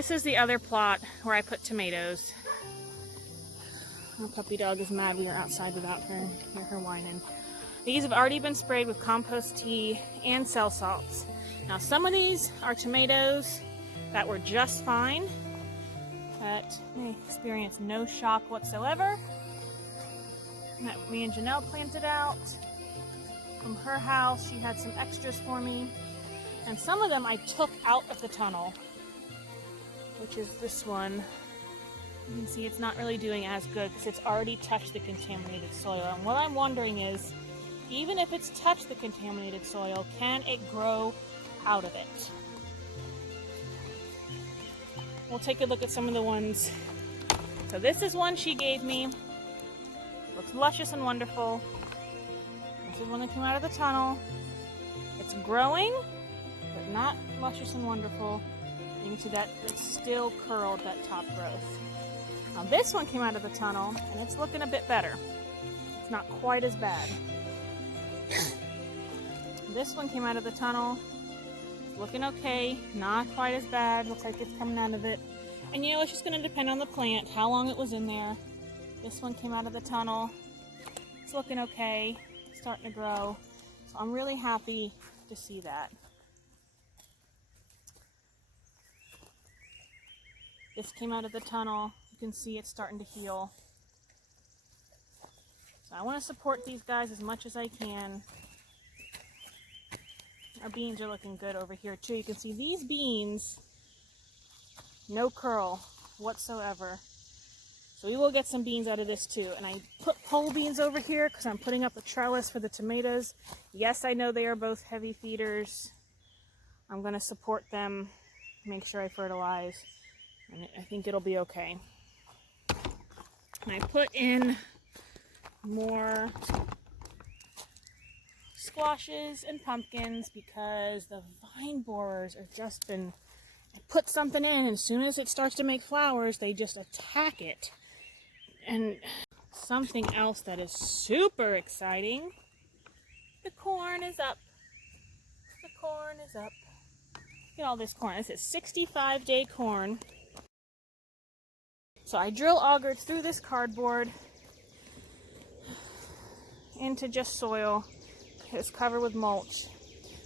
This is the other plot where I put tomatoes. My puppy dog is mad we are outside without her. Hear her whining. These have already been sprayed with compost tea and cell salts. Now some of these are tomatoes that were just fine, that they experienced no shock whatsoever, that me and Janelle planted out from her house. She had some extras for me, and some of them I took out of the tunnel, which is this one. You can see it's not really doing as good because it's already touched the contaminated soil. And what I'm wondering is, even if it's touched the contaminated soil, can it grow out of it? We'll take a look at some of the ones. So this is one she gave me. Looks luscious and wonderful. This is one that came out of the tunnel. It's growing, but not luscious and wonderful. You can see that it's still curled, that top growth. Now this one came out of the tunnel, and it's looking a bit better. It's not quite as bad. This one came out of the tunnel. It's looking okay, not quite as bad. Looks like it's coming out of it. And you know, it's just going to depend on the plant, how long it was in there. This one came out of the tunnel. It's looking okay, it's starting to grow. So I'm really happy to see that. This came out of the tunnel. You can see it's starting to heal. So I want to support these guys as much as I can. Our beans are looking good over here too. You can see these beans, no curl whatsoever. So we will get some beans out of this too. And I put pole beans over here because I'm putting up a trellis for the tomatoes. Yes, I know they are both heavy feeders. I'm going to support them, make sure I fertilize, and I think it'll be okay. And I put in more squashes and pumpkins because the vine borers have just been, I put something in, and as soon as it starts to make flowers, they just attack it. And something else that is super exciting, the corn is up. The corn is up. Look at all this corn. This is 65-day corn. So I drill augered through this cardboard into just soil. It's covered with mulch.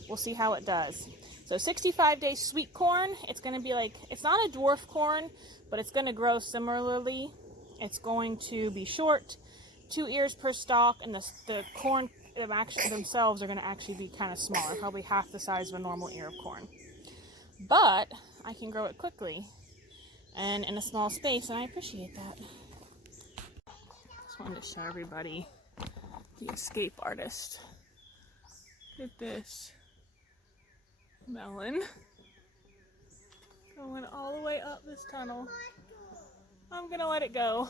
We'll see how it does. So 65-day sweet corn, it's going to be like, it's not a dwarf corn, but it's going to grow similarly. It's going to be short, 2 ears per stalk, and the corn themselves are going to actually be kind of smaller, probably half the size of a normal ear of corn. But I can grow it quickly and in a small space, and I appreciate that. Just wanted to show everybody the escape artist. Look at this melon going all the way up this tunnel. I'm gonna let it go.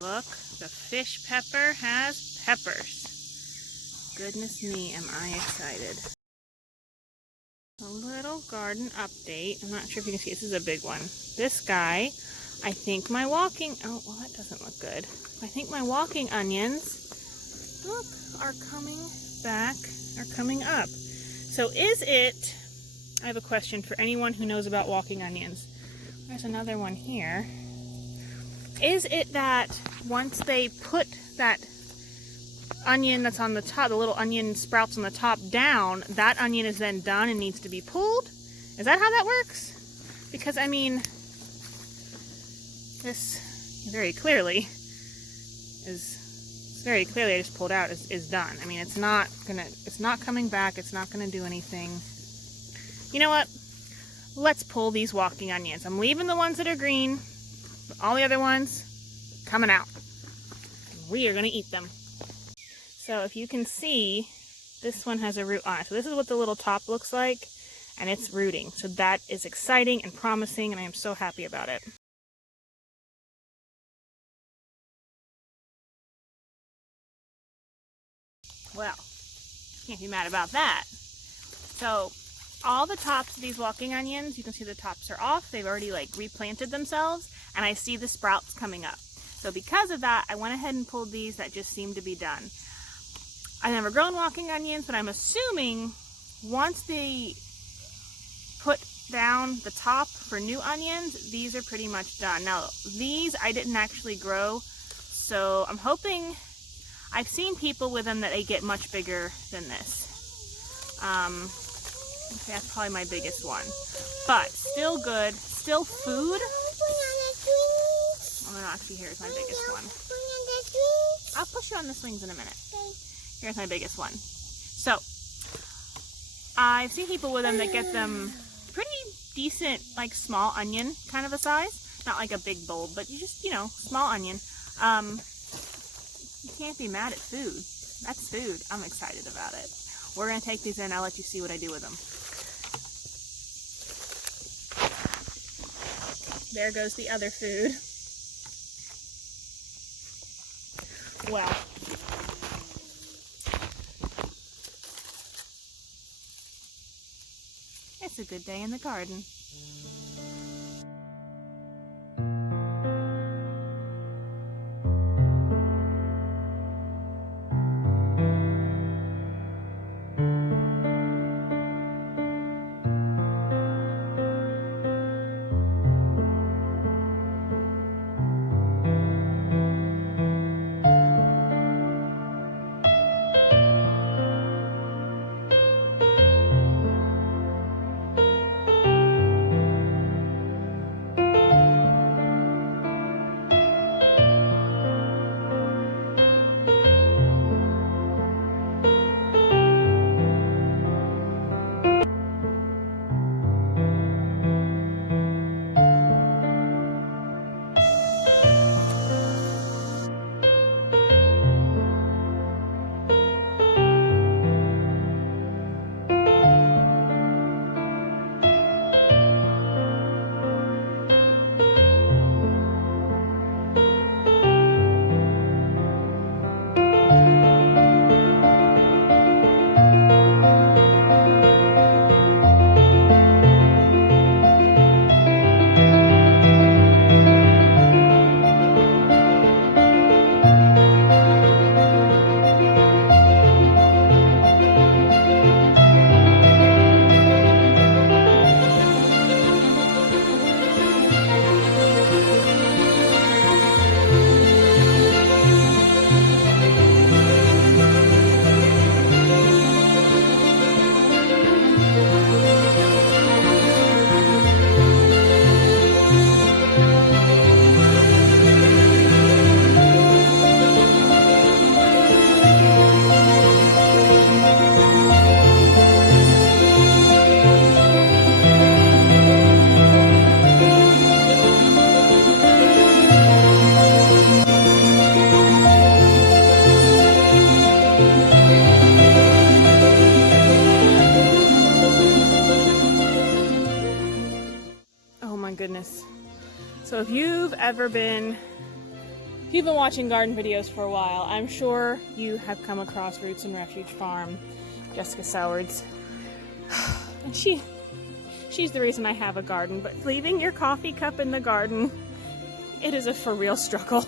Look, the fish pepper has peppers. Goodness me, am I excited. A little garden update. I'm not sure if you can see, this is a big one. This guy, I think my walking, oh, well that doesn't look good. I think my walking onions, look, are coming back, are coming up. So is it, I have a question for anyone who knows about walking onions. There's another one here. Is it that once they put that onion that's on the top, the little onion sprouts on the top down, that onion is then done and needs to be pulled? Is that how that works? Because I mean, this very clearly I just pulled out is done. I mean, it's not coming back, it's not gonna do anything. You know what? Let's pull these walking onions. I'm leaving the ones that are green, but all the other ones coming out. We are gonna eat them. So if you can see, this one has a root on it. So this is what the little top looks like, and it's rooting. So that is exciting and promising, and I am so happy about it. Well, can't be mad about that. So all the tops of these walking onions, you can see the tops are off. They've already like replanted themselves, and I see the sprouts coming up. So because of that, I went ahead and pulled these that just seem to be done. I've never grown walking onions, but I'm assuming once they put down the top for new onions, these are pretty much done. Now these I didn't actually grow, so I'm hoping, I've seen people with them that they get much bigger than this. That's probably my biggest one, but still good, still food. Oh no, actually here's my biggest one. I'll push you on the swings in a minute. Here's my biggest one. So I've seen people with them that get them pretty decent, like small onion kind of a size. Not like a big bulb, but you just, you know, small onion. You can't be mad at food. That's food. I'm excited about it. We're going to take these in. I'll let you see what I do with them. There goes the other food. Well, it's a good day in the garden. Goodness. So if you've been watching garden videos for a while, I'm sure you have come across Roots and Refuge Farm, Jessica Sowards. And she's the reason I have a garden, but leaving your coffee cup in the garden, it is a for real struggle.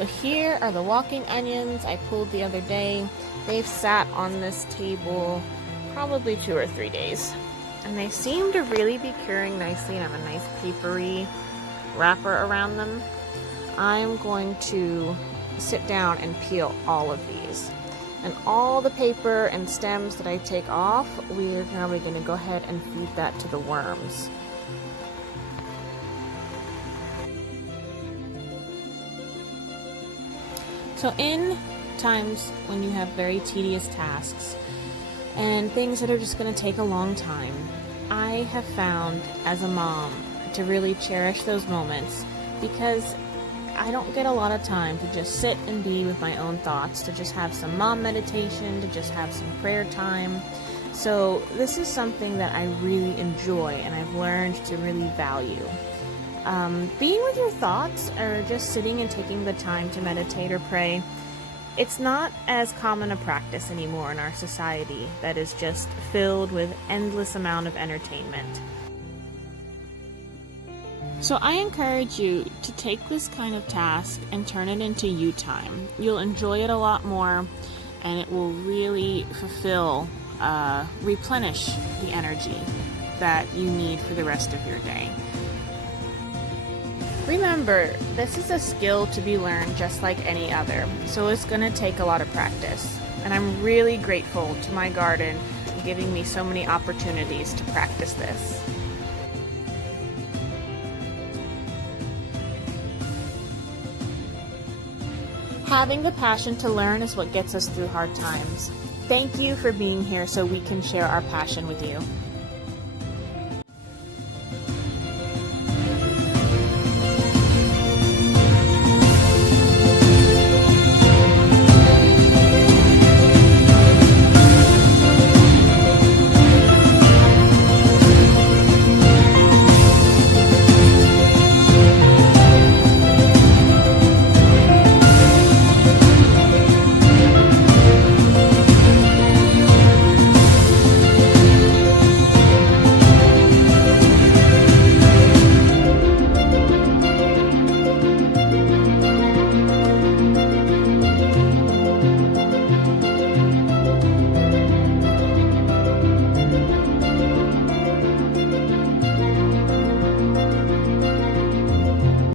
So here are the walking onions I pulled the other day. They've sat on this table probably 2 or 3 days. And they seem to really be curing nicely and have a nice papery wrapper around them. I'm going to sit down and peel all of these. And all the paper and stems that I take off, we're probably going to go ahead and feed that to the worms. So in times when you have very tedious tasks and things that are just going to take a long time, I have found as a mom to really cherish those moments, because I don't get a lot of time to just sit and be with my own thoughts, to just have some mom meditation, to just have some prayer time. So this is something that I really enjoy and I've learned to really value. Being with your thoughts, or just sitting and taking the time to meditate or pray, it's not as common a practice anymore in our society that is just filled with endless amount of entertainment. So I encourage you to take this kind of task and turn it into you time. You'll enjoy it a lot more, and it will really replenish the energy that you need for the rest of your day. Remember, this is a skill to be learned just like any other, so it's going to take a lot of practice. And I'm really grateful to my garden for giving me so many opportunities to practice this. Having the passion to learn is what gets us through hard times. Thank you for being here so we can share our passion with you.